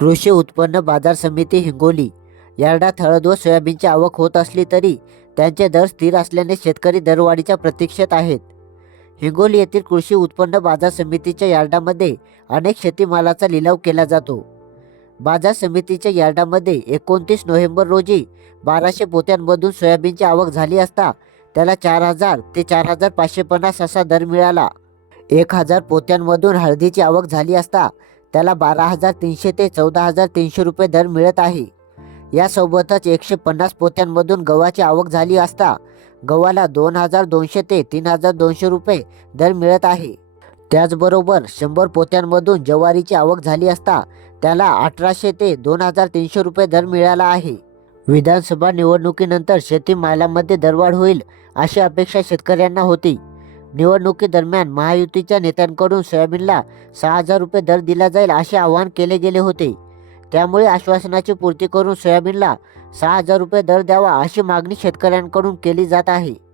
कृषी उत्पन्न बाजार समिती हिंगोली. यार्डात हळद व सोयाबीनची आवक होत असली तरी त्यांचे दर स्थिर असल्याने शेतकरी दरवाढीच्या प्रतीक्षेत आहेत. हिंगोली येथील कृषी उत्पन्न बाजार समितीच्या यार्डामध्ये अनेक शेतीमालाचा लिलाव केला जातो. बाजार समितीच्या यार्डामध्ये एकोणतीस नोव्हेंबर रोजी बाराशे पोत्यांमधून सोयाबीनची आवक झाली असता त्याला चार हजार ते चार हजार पाचशे पन्नास असा दर मिळाला. एक हजार पोत्यांमधून हळदीची आवक झाली असता त्याला बारा हजार तीनशे ते चौदा हजार तीनशे रुपये दर मिळत आहे. यासोबतच एकशे पन्नास पोत्यांमधून गव्हाची आवक झाली असता गव्हाला दोन हजार दोनशे ते तीन हजार दोनशे रुपये दर मिळत आहे. त्याचबरोबर शंभर पोत्यांमधून ज्वारीची आवक झाली असता त्याला अठराशे ते दोन हजार तीनशे रुपये दर मिळाला आहे. विधानसभा निवडणुकीनंतर शेतीमालामध्ये दरवाढ होईल अशी अपेक्षा शेतकऱ्यांना होती. निवडणुकीदरम्यान महायुतीच्या नेत्यांकडून सोयाबीनला सहा हजार रुपये दर दिला जाईल असे आवाहन केले गेले होते. त्यामुळे आश्वासनाची पूर्ती करून सोयाबीनला सहा हजार रुपये दर द्यावा अशी मागणी शेतकऱ्यांकडून केली जात आहे.